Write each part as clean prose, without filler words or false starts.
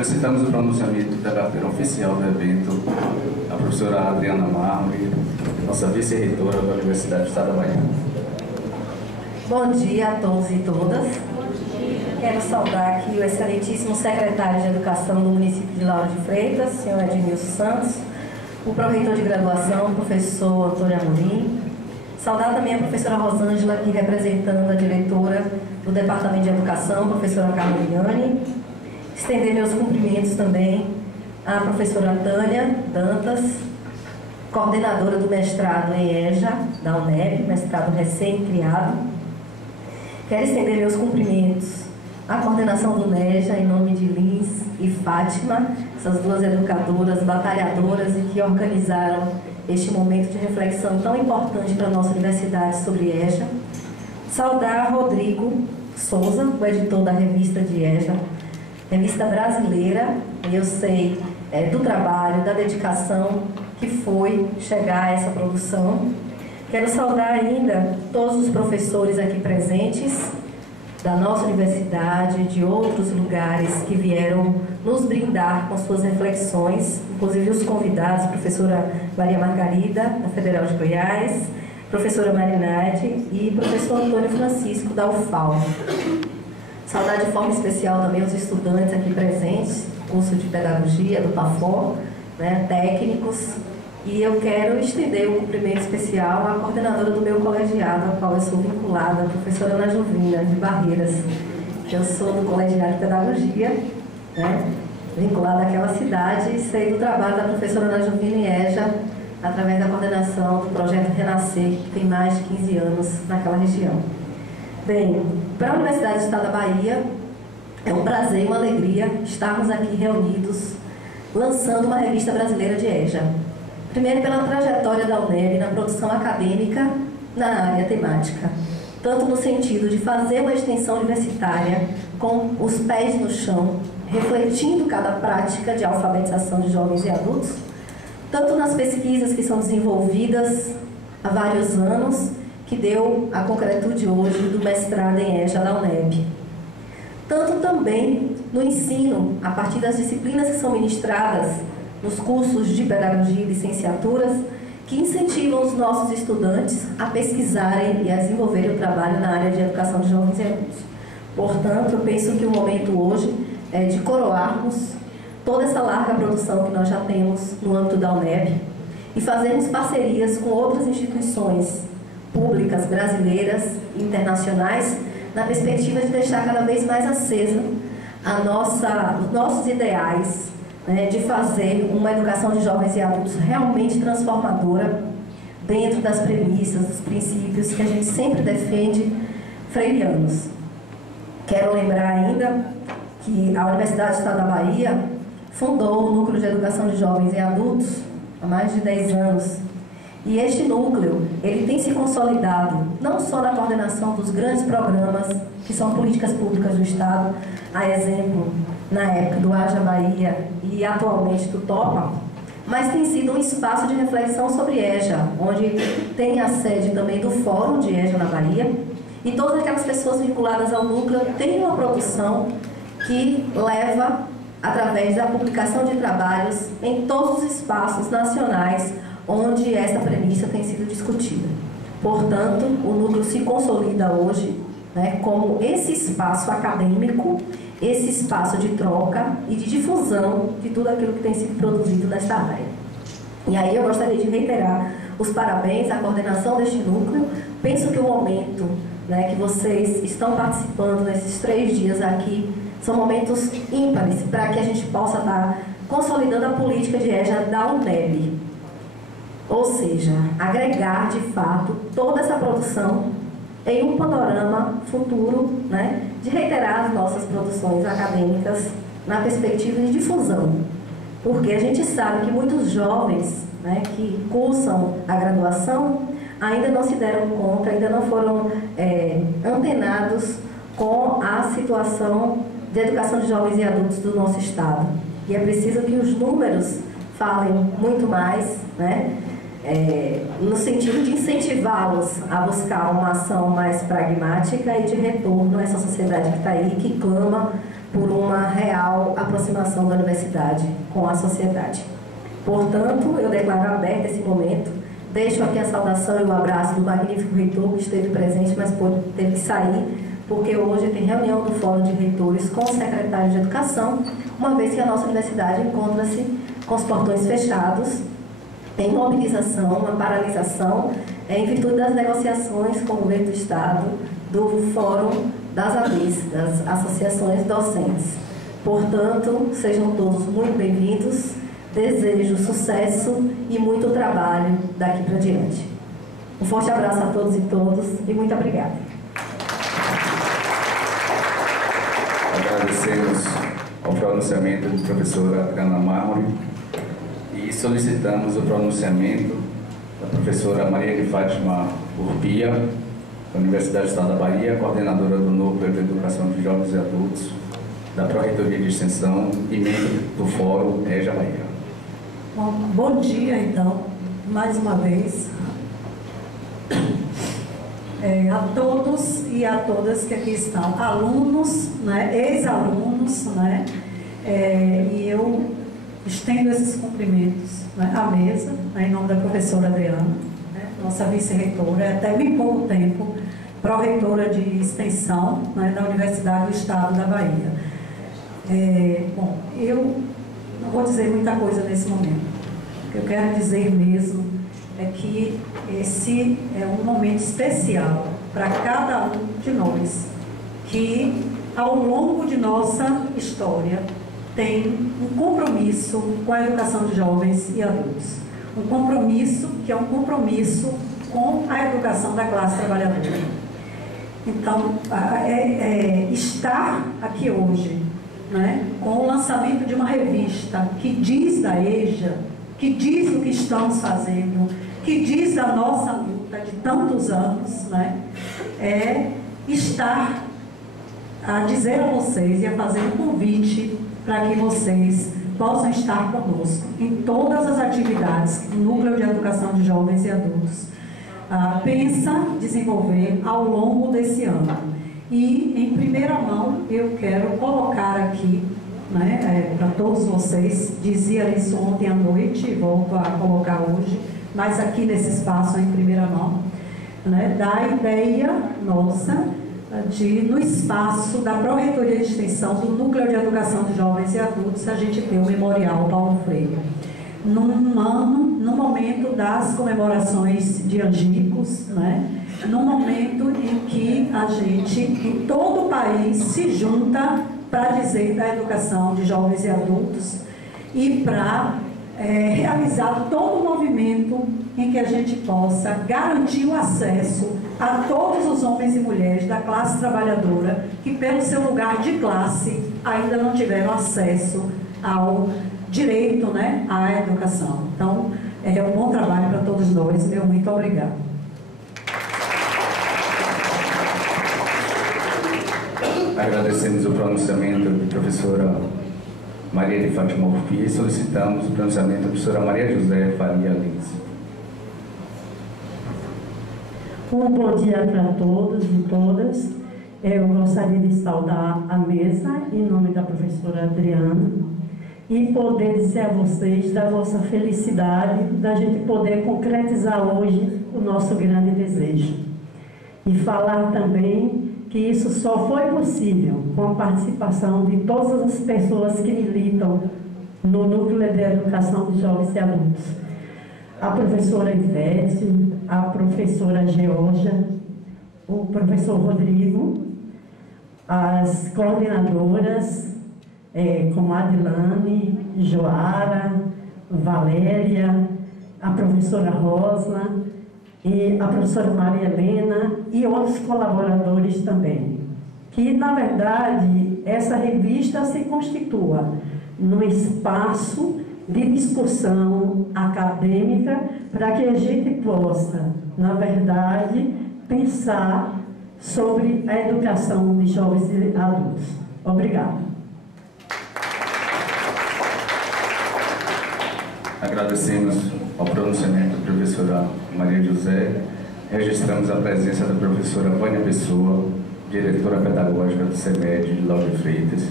Solicitamos o pronunciamento da carteira oficial do evento, a professora Adriana Marley, nossa vice-reitora da Universidade do Estado da Bahia. Bom dia a todos e todas. Quero saudar aqui o excelentíssimo secretário de Educação do município de Lauro de Freitas, senhor Edmilson Santos, o pró-reitor de graduação, professor Antônio Amorim. Saudar também a professora Rosângela, aqui representando a diretora do Departamento de Educação, professora Carmeliane. Estender meus cumprimentos também à professora Tânia Dantas, coordenadora do mestrado em EJA, da UNEB, mestrado recém-criado. Quero estender meus cumprimentos à coordenação do NEJA, em nome de Lins e Fátima, essas duas educadoras, batalhadoras e que organizaram este momento de reflexão tão importante para a nossa universidade sobre EJA. Saudar Rodrigo Souza, o editor da revista de EJA, revista brasileira, e eu sei do trabalho, da dedicação que foi chegar a essa produção. Quero saudar ainda todos os professores aqui presentes da nossa universidade, de outros lugares que vieram nos brindar com suas reflexões, inclusive os convidados, professora Maria Margarida, da Federal de Goiás, professora Marinade e professor Antônio Francisco, da UFAL. Saudar de forma especial também os estudantes aqui presentes, curso de pedagogia do PAFOR, técnicos, e eu quero estender um cumprimento especial à coordenadora do meu colegiado, a qual eu sou vinculada, a professora Ana Juvina, de Barreiras. Eu sou do colegiado de pedagogia, vinculada àquela cidade, e sei do trabalho da professora Ana Juvina em EJA, através da coordenação do projeto Renascer, que tem mais de 15 anos naquela região. Bem, para a Universidade do Estado da Bahia, é um prazer e uma alegria estarmos aqui reunidos, lançando uma revista brasileira de EJA. Primeiro, pela trajetória da UNEB na produção acadêmica na área temática, tanto no sentido de fazer uma extensão universitária com os pés no chão, refletindo cada prática de alfabetização de jovens e adultos, tanto nas pesquisas que são desenvolvidas há vários anos, que deu a concretude hoje do mestrado em EJA da UNEB. Tanto também no ensino, a partir das disciplinas que são ministradas nos cursos de pedagogia e licenciaturas, que incentivam os nossos estudantes a pesquisarem e a desenvolverem o trabalho na área de educação de jovens e adultos. Portanto, eu penso que o momento hoje é de coroarmos toda essa larga produção que nós já temos no âmbito da UNEB e fazermos parcerias com outras instituições públicas, brasileiras e internacionais, na perspectiva de deixar cada vez mais acesa os nossos ideais, de fazer uma educação de jovens e adultos realmente transformadora dentro das premissas, dos princípios que a gente sempre defende freirianos. Quero lembrar ainda que a Universidade do Estado da Bahia fundou o Núcleo de Educação de Jovens e Adultos há mais de 10 anos. E este núcleo, ele tem se consolidado não só na coordenação dos grandes programas, que são políticas públicas do Estado, a exemplo, na época do Haja Bahia e atualmente do TOPA, mas tem sido um espaço de reflexão sobre EJA, onde tem a sede também do Fórum de EJA na Bahia, e todas aquelas pessoas vinculadas ao núcleo têm uma produção que leva, através da publicação de trabalhos, em todos os espaços nacionais onde esta premissa tem sido discutida. Portanto, o núcleo se consolida hoje como esse espaço acadêmico, esse espaço de troca e de difusão de tudo aquilo que tem sido produzido nesta área. E aí eu gostaria de reiterar os parabéns à coordenação deste núcleo. Penso que o momento que vocês estão participando nesses 3 dias aqui são momentos ímpares para que a gente possa estar consolidando a política de EJA da UNEB. Ou seja, agregar de fato toda essa produção em um panorama futuro, de reiterar as nossas produções acadêmicas na perspectiva de difusão. Porque a gente sabe que muitos jovens que cursam a graduação ainda não se deram conta, ainda não foram antenados com a situação de educação de jovens e adultos do nosso Estado. E é preciso que os números falem muito mais, no sentido de incentivá-los a buscar uma ação mais pragmática e de retorno a essa sociedade que está aí, que clama por uma real aproximação da universidade com a sociedade. Portanto, eu declaro aberto esse momento, deixo aqui a saudação e o abraço do magnífico reitor que esteve presente, mas teve que sair, porque hoje tem reunião do Fórum de Reitores com o secretário de Educação, uma vez que a nossa universidade encontra-se com os portões fechados, em mobilização, uma paralisação, em virtude das negociações com o governo do Estado, do Fórum das ABIs, das Associações Docentes. Portanto, sejam todos muito bem-vindos, desejo sucesso e muito trabalho daqui para diante. Um forte abraço a todos e todas e muito obrigada. Agradecemos ao pronunciamento da professora Adriana Mármore e solicitamos o pronunciamento da professora Maria de Fátima Urbia, da Universidade do Estado da Bahia, coordenadora do Núcleo de Educação de Jovens e Adultos, da Pró-Reitoria de Extensão e membro do Fórum EJA Bahia. Bom dia, então, mais uma vez, a todos e a todas que aqui estão, alunos, né, ex-alunos, né, e eu estendo esses cumprimentos, né, à mesa, né, em nome da professora Adriana, né, nossa vice-reitora, até bem pouco tempo, pró-reitora de extensão, né, da Universidade do Estado da Bahia. Bom, eu não vou dizer muita coisa nesse momento. O que eu quero dizer mesmo é que esse é um momento especial para cada um de nós, que ao longo de nossa história tem um compromisso com a educação de jovens e adultos. Um compromisso que é um compromisso com a educação da classe trabalhadora. Então, estar aqui hoje, né, com o lançamento de uma revista que diz da EJA, que diz o que estamos fazendo, que diz da nossa luta de tantos anos, né, é estar a dizer a vocês e a fazer um convite para que vocês possam estar conosco em todas as atividades que o Núcleo de Educação de Jovens e Adultos pensa desenvolver ao longo desse ano. E, em primeira mão, eu quero colocar aqui, né, para todos vocês, dizia isso ontem à noite e volto a colocar hoje, mas aqui nesse espaço em primeira mão, né, da ideia nossa de, no espaço da Pró-Reitoria de Extensão do Núcleo de Educação de Jovens e Adultos, a gente ter o Memorial Paulo Freire. Num momento das comemorações de Angicos, né, num momento em que a gente, em todo o país, se junta para dizer da educação de jovens e adultos e para realizar todo o movimento em que a gente possa garantir o acesso a todos os homens e mulheres da classe trabalhadora que, pelo seu lugar de classe, ainda não tiveram acesso ao direito, né, à educação. Então, é um bom trabalho para todos nós. Meu muito obrigado. Agradecemos o pronunciamento da professora Maria de Fátima Urbia e solicitamos o pronunciamento da professora Maria José Faria Lins. Um bom dia para todos e todas. Eu gostaria de saudar a mesa em nome da professora Adriana e poder dizer a vocês da nossa felicidade da gente poder concretizar hoje o nosso grande desejo. E falar também que isso só foi possível com a participação de todas as pessoas que militam no Núcleo de Educação de Jovens e Adultos. A professora Ivete, a professora Georgia, o professor Rodrigo, as coordenadoras, como Adilane, Joara, Valéria, a professora Rosla, e a professora Maria Helena e outros colaboradores também. Que, na verdade, essa revista se constitua num espaço de discussão acadêmica para que a gente possa, na verdade, pensar sobre a educação de jovens e adultos. Obrigada. Agradecemos ao pronunciamento da professora Maria José. Registramos a presença da professora Vânia Pessoa, diretora pedagógica do CEMED de Lauro de Freitas,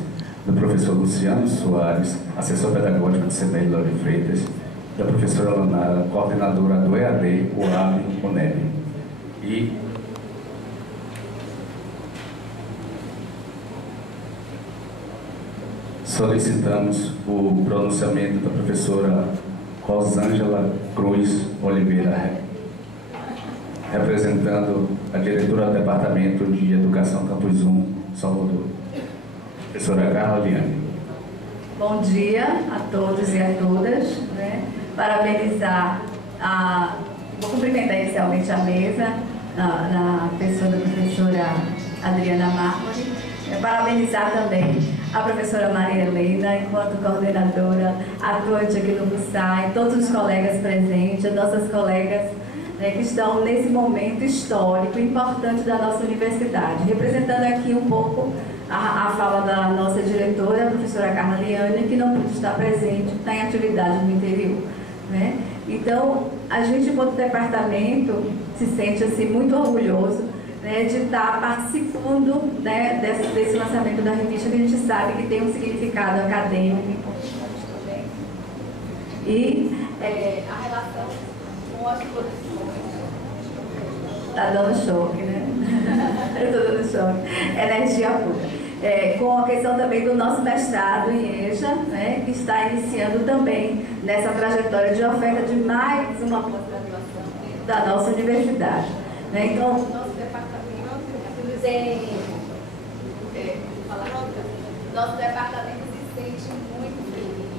do professor Luciano Soares, assessor pedagógico do CBI Lauro de Freitas, da professora Lanara, coordenadora do EAD, UAB, UNEB. E solicitamos o pronunciamento da professora Rosângela Cruz Oliveira, representando a diretora do Departamento de Educação Campus 1, Salvador. Professora Carla Liane. Bom dia a todos e a todas. Parabenizar vou cumprimentar inicialmente a mesa, na pessoa da professora Adriana Mármore. Parabenizar também a professora Maria Helena, enquanto coordenadora atuante aqui no BUSAI, todos os colegas presentes, as nossas colegas que estão nesse momento histórico, importante da nossa universidade. Representando aqui um pouco a fala da nossa diretora, a professora Carla Liane, que não pôde estar presente, está em atividade no interior. Então, a gente, enquanto departamento, se sente assim, muito orgulhoso de estar participando desse lançamento da revista, que a gente sabe que tem um significado acadêmico importante também. E a relação com as posições. Está dando choque, né? Eu estou dando choque. Energia pura. Com a questão também do nosso mestrado em EJA, que está iniciando também nessa trajetória de oferta de mais uma pós-graduação da nossa universidade. Então, nosso departamento, nosso departamento se sente muito feliz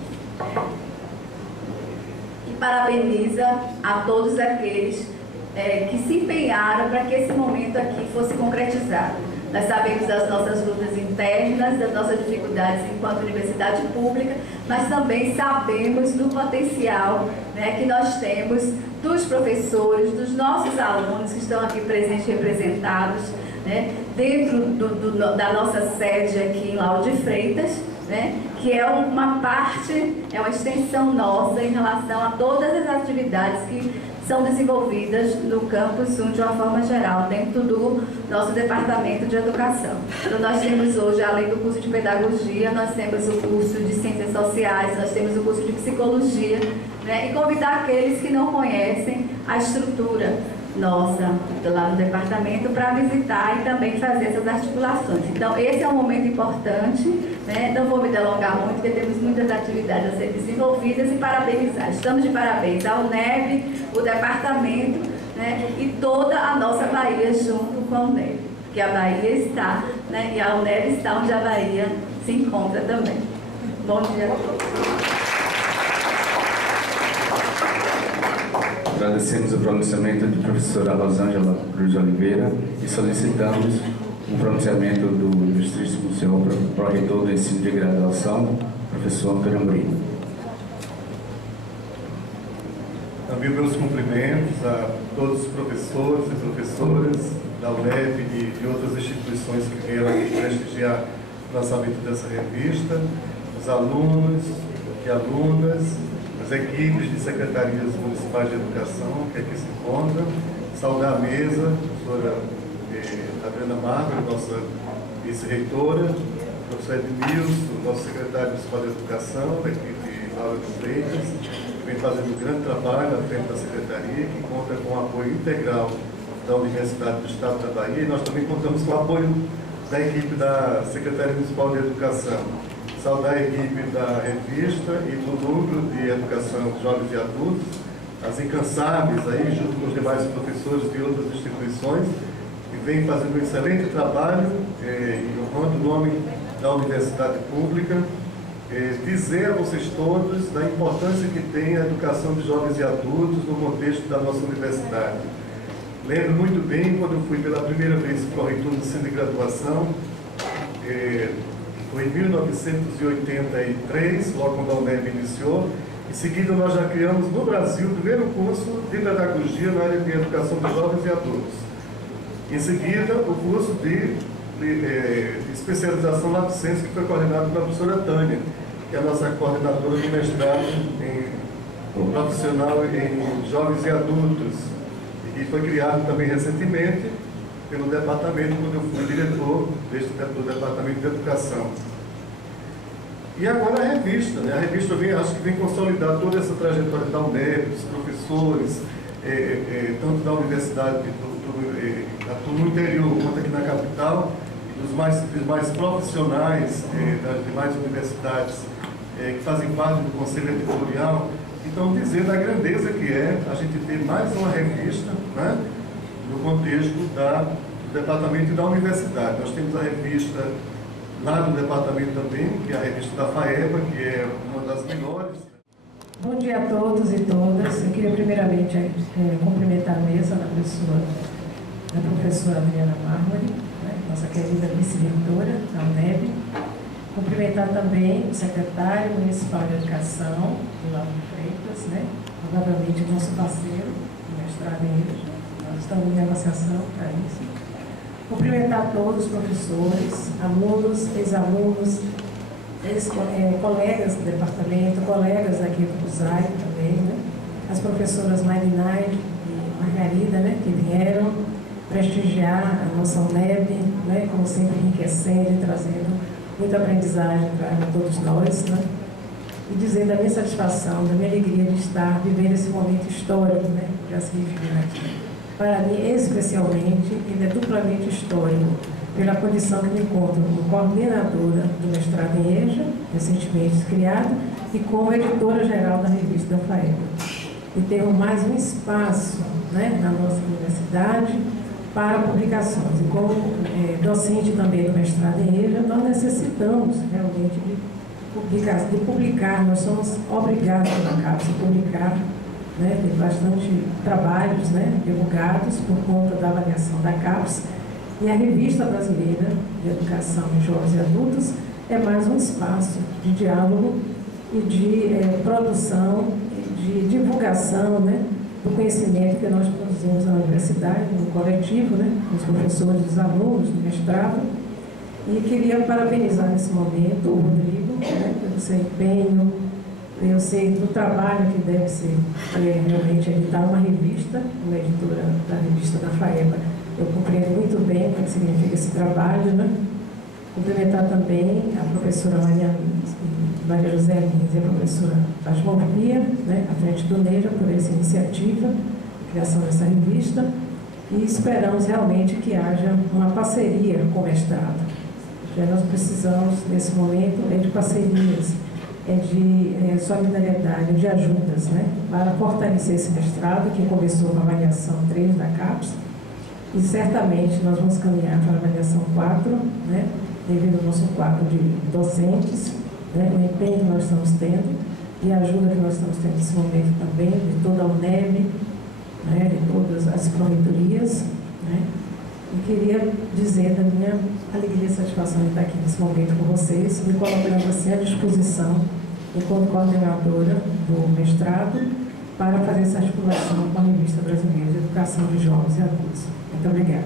e parabeniza a todos aqueles que se empenharam para que esse momento aqui fosse concretizado. Nós sabemos das nossas lutas internas, das nossas dificuldades enquanto universidade pública, mas também sabemos do potencial que nós temos dos professores, dos nossos alunos que estão aqui presentes e representados, dentro da nossa sede aqui em Lauro de Freitas, que é uma parte, é uma extensão nossa em relação a todas as atividades que são desenvolvidas no campus 1 de uma forma geral, dentro do nosso departamento de educação. Então, nós temos hoje, além do curso de pedagogia, nós temos o curso de ciências sociais, nós temos o curso de psicologia, e convidar aqueles que não conhecem a estrutura nossa lá no departamento para visitar e também fazer essas articulações. Então, esse é um momento importante, não vou me delongar muito, porque temos muitas atividades a ser desenvolvidas, e parabenizar. Estamos de parabéns ao UNEB, o departamento, e toda a nossa Bahia junto com a UNEB, porque a Bahia está, e a UNEB está onde a Bahia se encontra também. Bom dia a todos. Agradecemos o pronunciamento da professora Rosângela Cruz Oliveira e solicitamos o pronunciamento do ilustríssimo senhor pró-reitor do ensino de graduação, professor Antônio Amorim. Também meus cumprimentos a todos os professores e professoras da UNEB e de outras instituições que vieram aqui prestigiar o lançamento dessa revista, os alunos e alunas, as equipes de secretarias municipais de educação que aqui se encontram, saudar a mesa, a professora Adriana Mármore, nossa vice-reitora, o professor Edmilson, nosso secretário municipal de educação, a equipe Lauro de Freitas, que vem fazendo um grande trabalho à frente da secretaria, que conta com o apoio integral da Universidade do Estado da Bahia, e nós também contamos com o apoio da equipe da Secretaria Municipal de Educação. Saudar a equipe da revista e do núcleo de educação de jovens e adultos, as incansáveis aí, junto com os demais professores de outras instituições, que vêm fazendo um excelente trabalho, honrando o nome da Universidade Pública, dizer a vocês todos da importância que tem a educação de jovens e adultos no contexto da nossa universidade. Lembro muito bem quando eu fui pela primeira vez para o reitor do ensino de graduação, foi em 1983, logo quando a UNEB iniciou. Em seguida, nós já criamos no Brasil o primeiro curso de pedagogia na área de educação de jovens e adultos. Em seguida, o curso de especialização lato sensu, que foi coordenado pela professora Tânia, que é a nossa coordenadora de mestrado profissional em jovens e adultos, e que foi criado também recentemente pelo departamento, quando eu fui diretor do Departamento de Educação. E agora a revista, né? A revista acho que vem consolidar toda essa trajetória da UNEB, dos professores, tanto da universidade, no interior quanto aqui na capital, e dos mais profissionais das demais universidades que fazem parte do Conselho Editorial. Então, dizer da grandeza que é a gente ter mais uma revista, né, no contexto do departamento e da universidade. Nós temos a revista lá no departamento também, que é a revista da FAEBA, que é uma das melhores. Bom dia a todos e todas. Eu queria primeiramente cumprimentar a mesa na pessoa da professora Adriana Mármore, né, nossa querida vice-reitora da UNEB. Cumprimentar também o secretário municipal de educação, do Lauro de Freitas, né, provavelmente nosso parceiro, o mestrado em Ética. Nós estamos em negociação para isso. Cumprimentar todos os professores, alunos, ex-alunos, colegas do departamento, colegas daqui do CUSAI também, né? As professoras Marinai e Margarida, né, que vieram prestigiar a nossa UNEB, né, como sempre enriquecendo e trazendo muita aprendizagem para todos nós, né? E dizer da minha satisfação, da minha alegria de estar vivendo esse momento histórico, né, que já se referiu aqui. Para mim, especialmente, ele é duplamente histórico, pela condição que me encontro como coordenadora do mestrado em EJA, recentemente criado, e como editora-geral da revista da FAEBA. E temos mais um espaço, né, na nossa universidade para publicações. E como docente também do mestrado em EJA, nós necessitamos realmente de publicar, nós somos obrigados pela CAPES a publicar, né, tem bastante trabalhos, né, divulgados por conta da avaliação da CAPES, e a Revista Brasileira de Educação em Jovens e Adultos é mais um espaço de diálogo e de produção, de divulgação, né, do conhecimento que nós produzimos na universidade, no coletivo, né, os professores, os alunos do mestrado. E queria parabenizar nesse momento o Rodrigo, né, pelo seu empenho. Eu sei do trabalho que deve ser realmente editar uma revista, uma editora da revista da FAEBA. Eu compreendo muito bem o que significa esse trabalho, né? Cumprimentar também a professora Maria José Lins e a professora Fátima Urbia, né, à frente do NEJA, por essa iniciativa, a criação dessa revista, e esperamos realmente que haja uma parceria com o mestrado. Já nós precisamos, nesse momento, de parcerias, de solidariedade, de ajudas, né, para fortalecer esse mestrado, que começou com a avaliação 3 da CAPES, e certamente nós vamos caminhar para a avaliação 4, né, devido ao nosso quadro de docentes, né, o empenho que nós estamos tendo e a ajuda que nós estamos tendo nesse momento também, de toda a UNEB, né, de todas as proreitorias, né. E queria dizer da minha alegria e satisfação de estar aqui nesse momento com vocês, me colocando assim à disposição, enquanto coordenadora do mestrado, para fazer essa articulação com a Revista Brasileira de Educação de Jovens e Adultos. Muito obrigada.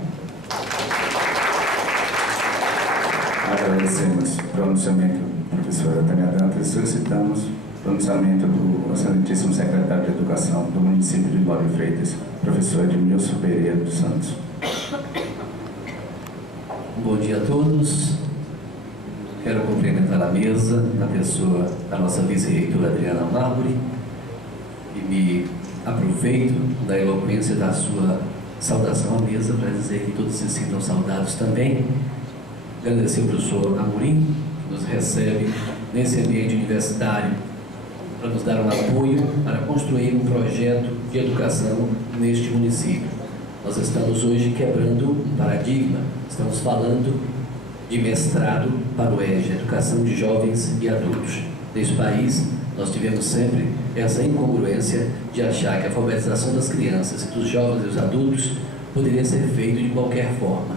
Agradecemos o pronunciamento da professora Tânia Dantas e solicitamos o pronunciamento do excelentíssimo secretário de Educação do município de Lauro de Freitas, professor Edmilson Pereira dos Santos. Bom dia a todos. Quero cumprimentar a mesa, na pessoa da nossa vice-reitora Adriana Mármore, e me aproveito da eloquência da sua saudação à mesa para dizer que todos se sintam saudados também. Agradecer ao professor Amorim, que nos recebe nesse ambiente universitário para nos dar um apoio para construir um projeto de educação neste município. Nós estamos hoje quebrando um paradigma, estamos falando de mestrado para o EJA, Educação de Jovens e Adultos. Neste país, nós tivemos sempre essa incongruência de achar que a alfabetização das crianças e dos jovens e dos adultos poderia ser feito de qualquer forma.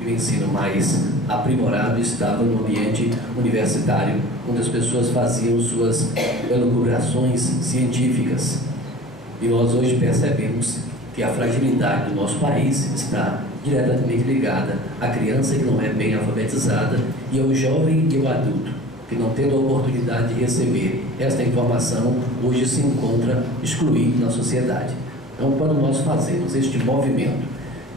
E o ensino mais aprimorado estava no ambiente universitário, onde as pessoas faziam suas elucubrações científicas. E nós hoje percebemos que a fragilidade do nosso país está diretamente ligada à criança que não é bem alfabetizada e ao jovem e ao adulto, que não tendo a oportunidade de receber esta informação, hoje se encontra excluído na sociedade. Então, quando nós fazemos este movimento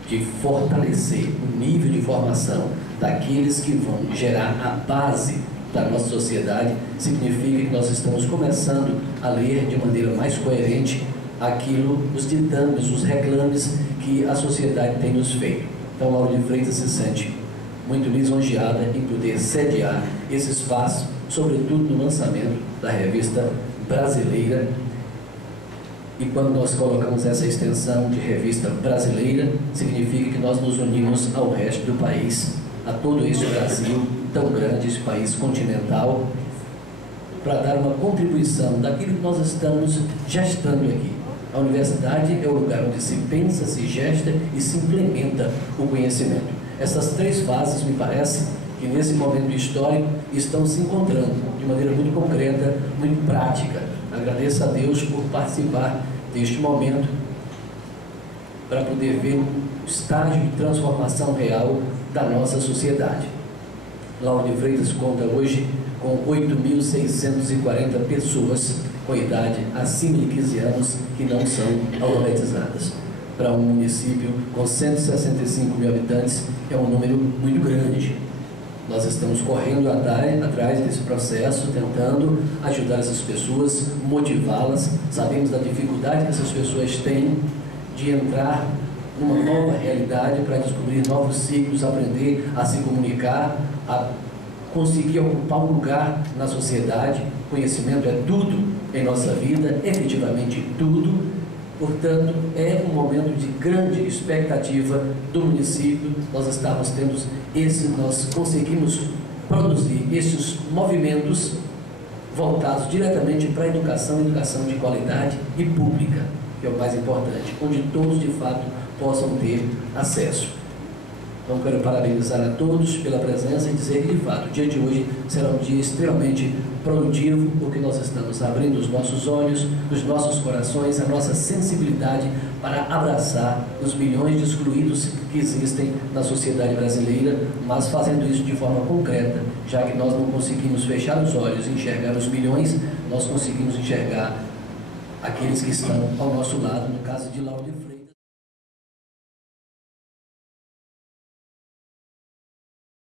de fortalecer o nível de formação daqueles que vão gerar a base da nossa sociedade, significa que nós estamos começando a ler de maneira mais coerente aquilo, os ditames, os reclames que a sociedade tem nos feito. Então, Lauro de Freitas se sente muito lisonjeada em poder sediar esse espaço, sobretudo no lançamento da revista brasileira. E quando nós colocamos essa extensão de revista brasileira, significa que nós nos unimos ao resto do país, a todo esse Brasil tão grande, esse país continental, para dar uma contribuição daquilo que nós estamos gestando aqui. A universidade é o lugar onde se pensa, se gesta e se implementa o conhecimento. Essas três fases, me parece, que nesse momento histórico estão se encontrando de maneira muito concreta, muito prática. Agradeço a Deus por participar deste momento para poder ver o estágio de transformação real da nossa sociedade. Lauro de Freitas conta hoje com 8.640 pessoas com idade acima de 15 anos que não são alfabetizadas. Para um município com 165 mil habitantes, é um número muito grande. Nós estamos correndo atrás desse processo, tentando ajudar essas pessoas, motivá-las. Sabemos da dificuldade que essas pessoas têm de entrar numa nova realidade para descobrir novos ciclos, aprender a se comunicar, a conseguir ocupar um lugar na sociedade. Conhecimento é tudo em nossa vida, efetivamente tudo. Portanto, é um momento de grande expectativa do município. Nós conseguimos produzir esses movimentos voltados diretamente para a educação de qualidade e pública, que é o mais importante, onde todos de fato possam ter acesso. Então, quero parabenizar a todos pela presença e dizer que, de fato, o dia de hoje será um dia extremamente produtivo, porque nós estamos abrindo os nossos olhos, os nossos corações, a nossa sensibilidade para abraçar os milhões de excluídos que existem na sociedade brasileira, mas fazendo isso de forma concreta, já que nós não conseguimos fechar os olhos e enxergar os milhões, nós conseguimos enxergar aqueles que estão ao nosso lado, no caso de Lauro de Freitas.